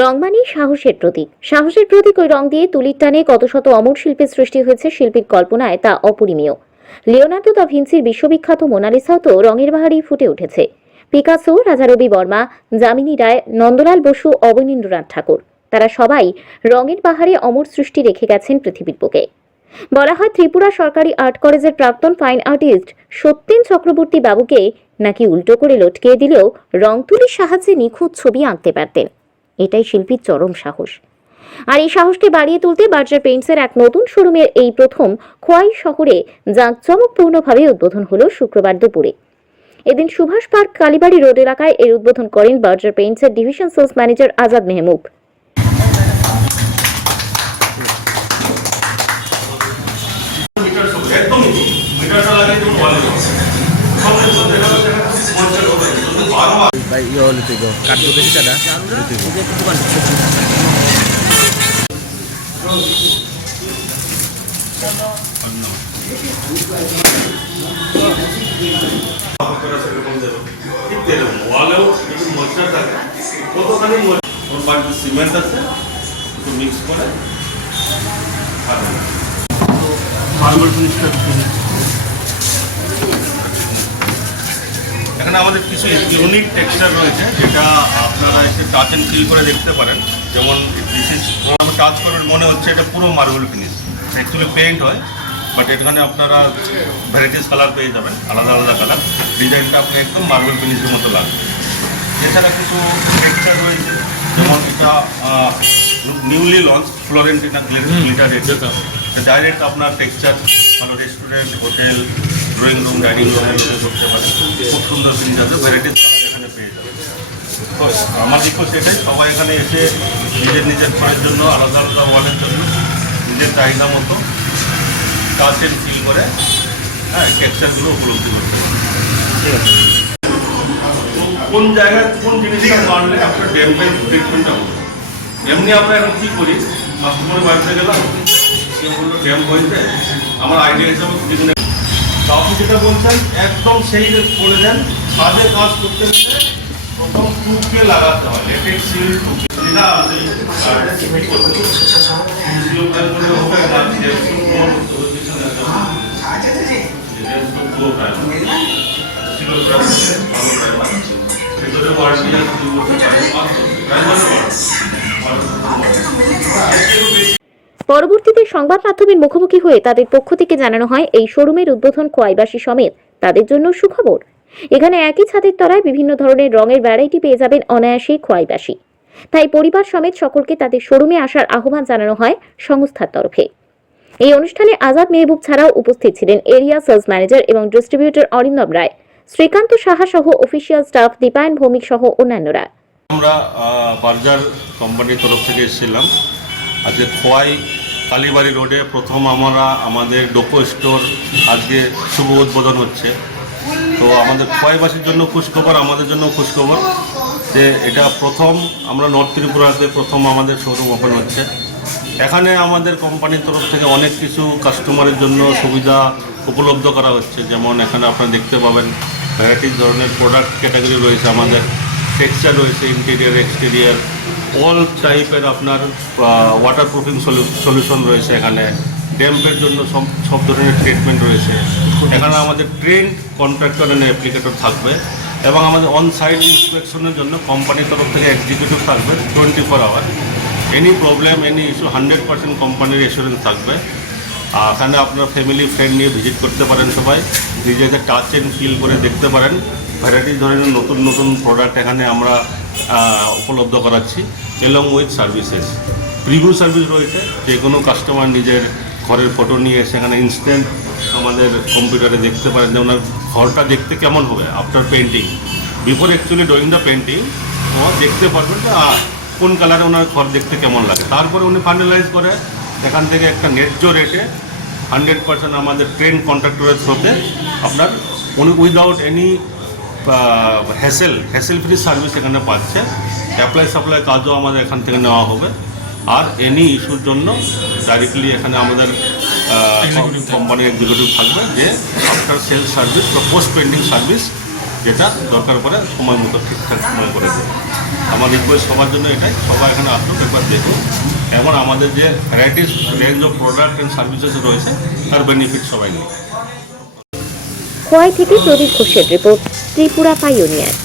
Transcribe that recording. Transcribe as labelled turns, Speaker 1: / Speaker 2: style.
Speaker 1: রং মানেই সাহসের প্রতীক। সাহসের প্রতীক ওই রং দিয়ে তুলির টানে কত শত অমর শিল্পের সৃষ্টি হয়েছে শিল্পীর কল্পনায় তা অপরিমেয়। লিওনার্দো দা ভিঞ্চির বিশ্ববিখ্যাত মোনালিসাও তো রঙের বাহারি ফুটে উঠেছে। পিকাসো রাজা রবি বর্মা, যামিনী রায়, নন্দলাল বসু, অবনীন্দ্রনাথ ঠাকুর, তারা সবাই রঙের বাহারে অমর সৃষ্টি রেখে গেছেন পৃথিবীর বুকে। বলা হয় ত্রিপুরা সরকারি আর্ট কলেজের প্রাক্তন ফাইন আর্টিস্ট সত্যেন চক্রবর্তী বাবুকে নাকি উল্টো করে লটকিয়ে দিলেও রং তুলির সাহায্যে নিখুঁত ছবি আঁকতে পারতেন। এটাই শিল্পীর চরম সাহস। আর এই সাহসকে বাড়িয়ে তুলতে বার্জার পেইন্টসের এক নতুন শোরুমের এই প্রথম খোয়াই শহরে জাঁকজমকপূর্ণভাবে উদ্বোধন হলো শুক্রবার দুপুরে। এদিন সুভাষ পার্ক কালীবাড়ি রোড এলাকায় এর উদ্বোধন করেন Berger পেইন্টসের division sales manager Azad Mehmub
Speaker 2: দেবো ঠিক এরকম ওয়ালেও যদি মশলা থাকে কতখানি ওর বাড়িতে সিমেন্ট আছে একটু মিক্স করে মার্বেল ফিনিশটা এখানে আমাদের কিছু ইউনিক টেক্সচার রয়েছে যেটা আপনারা এসে টাচ অ্যান্ড ফিল করে দেখতে পারেন। যেমন দিস ইজ আমরা টাচ করার মনে হচ্ছে এটা পুরো মার্বেল ফিনিশ অ্যাকচুয়ালি পেইন্ট হয় বাট এখানে আপনারা ভ্যারাইটিস কালার পেয়ে যাবেন আলাদা আলাদা কালার ডিজাইনটা আপনি একদম মার্বেল ফিনিশের মতো লাগবে। এছাড়া কিছু টেক্সচার রয়েছে যেমন এটা newly launch Florentina glitter direct আপনার টেক্সচার ভালো restaurant hotel drawing room, dining মধ্যে করতে পারেন খুব সুন্দর ফিনিশ আছে, ভ্যারাইটিস এখানে পেয়ে যাবেন তো আমার রিকোয়েস্ট এটাই, সবাই এখানে এসে নিজের নিজের ঘরের জন্য, আলাদা আলাদা ওয়ালের জন্য, নিজের চাহিদা মতো টাচ অ্যান্ড ফিল করে হ্যাঁ টেক্সচারগুলো উপলব্ধি করতে পারেন কোন জায়গায় কোন জিনিসটা মারলে আপনার ড্যামের ট্রিটমেন্টটা হবে? এমনি আমরা এখন কী করি? কাস্টমারের বাড়িতে গেলাম, সে বলল, ড্যাম হয়েছে? আমার আইডিয়া হিসাবে কিছু আপনি যেটা বলছেন একদম সেই বলে দেন ছাদে কাজ করতে গেলে প্রথম টুকে লাগাতে হয় লেটেক্স সিল যেটা আছে কি করতে হবে সিলো প্ল্যান করে হবে না যে কোনো পজিশন আছে যেটা তো প্ল্যান সিলো প্ল্যান ভালো প্ল্যান ভিতরে বছর প্রায় প্রায়
Speaker 1: পরবর্তীতে সংবাদ মাধ্যমের মুখোমুখি হয়ে তাদের পক্ষ থেকে জানানো হয়, এই শোরুমের উদ্বোধন খোয়াইবাসী সমেত। তাদের জন্য সুখবর। এখানে একই ছাদের তলায় বিভিন্ন ধরনের রঙের ভ্যারাইটি পেয়ে যাবেন অনায়াসেই খোয়াইবাসী তাই পরিবার সমেত সকলকে তাদের শোরুমে আসার আহ্বান জানানো হয় সংস্থার তরফে। এই অনুষ্ঠানে আজাদ মেহবুব ছাড়াও উপস্থিত ছিলেন এরিয়া সেলস ম্যানেজার এবং ডিস্ট্রিবিউটর অরিন্দম রায়, শ্রীকান্ত সাহা সহ অফিসিয়াল স্টাফ দীপায়ন ভৌমিক সহ অন্যান্যরা।
Speaker 2: আমরা বার্জার কোম্পানির তরফ থেকে এসেছিলাম। আজকে খোয়াই কালীবাড়ি রোডে প্রথম আমরা আমাদের ডোকো স্টোর আজকে শুভ উদ্বোধন হচ্ছে। তো আমাদের খোয়াইবাসীর জন্য খুশখবর, আমাদের জন্য খুশখবর যে এটা প্রথম, আমরা নর্থ ত্রিপুরাতে প্রথম আমাদের শোরুম ওপেন হচ্ছে। এখানে আমাদের কোম্পানির তরফ থেকে অনেক কিছু কাস্টমারের জন্য সুবিধা উপলব্ধ করা হচ্ছে। যেমন এখানে আপনারা দেখতে পাবেন ভ্যারাইটিস ধরনের প্রোডাক্ট ক্যাটাগরি রয়েছে আমাদের। টেক্সচার রয়েছে ইন্টেরিয়ার এক্সটেরিয়ার অল টাইপের আপনার ওয়াটার প্রুফিং সলিউশন রয়েছে এখানে। ড্যাম্পের জন্য সব সব ধরনের ট্রিটমেন্ট রয়েছে। এখানে আমাদের ট্রেন্ড কন্ট্রাক্টর অ্যান্ড অ্যাপ্লিকেটর থাকবে এবং আমাদের অন সাইড ইন্সপেকশনের জন্য কোম্পানির তরফ থেকে এক্সিকিউটিভ থাকবে twenty four hour any problem any issue hundred percent কোম্পানির এসুরেন্স থাকবে এখানে আপনার ফ্যামিলি ফ্রেন্ড নিয়ে ভিজিট করতে পারেন সবাই। নিজেদের টাচ অ্যান্ড ফিল করে দেখতে পারেন। ভ্যারাইটি ধরনের নতুন নতুন প্রোডাক্ট এখানে আমরা উপলব্ধ করাচ্ছি along with services preview service রয়েছে, যে কোনো কাস্টমার নিজের ঘরের ফটো নিয়ে সেখানে ইনস্ট্যান্ট আমাদের কম্পিউটারে দেখতে পারেন যে ওনার ঘরটা দেখতে কেমন হবে after painting before actually drawing the painting ও দেখতে পারবেন যে কোন কালারে ওনার ঘর দেখতে কেমন লাগে। তারপরে উনি ফাইনালাইজ করে এখান থেকে একটা ন্যায্য রেটে হান্ড্রেড পার্সেন্ট আমাদের ট্রেন কন্ট্রাক্টরের থ্রোতে আপনার, উনি without any hassle hassle free service এখানে পাচ্ছে। অ্যাপ্লাই সাপ্লাই কাজও আমাদের এখান থেকে নেওয়া হবে। আর এনি ইস্যুর জন্য ডাইরেক্টলি এখানে আমাদের কোম্পানির এক্সিকিউটিভ থাকবে। যে আফটার সেল সার্ভিস বা পোস্ট পেন্ডিং সার্ভিস যেটা দরকার পড়ে সময় মতো ঠিকঠাক সময় করে দেবে। আমার রিকোয়েস্ট সবার জন্য এটাই। সবাই এখানে আসুক একবার দেখুন এবং আমাদের যে varieties range of product and services রয়েছে তার বেনিফিট সবাই নিয়ে
Speaker 1: খোয়াই থেকে প্রদীপ ঘোষের রিপোর্ট ত্রিপুরা পাইওনিয়ার।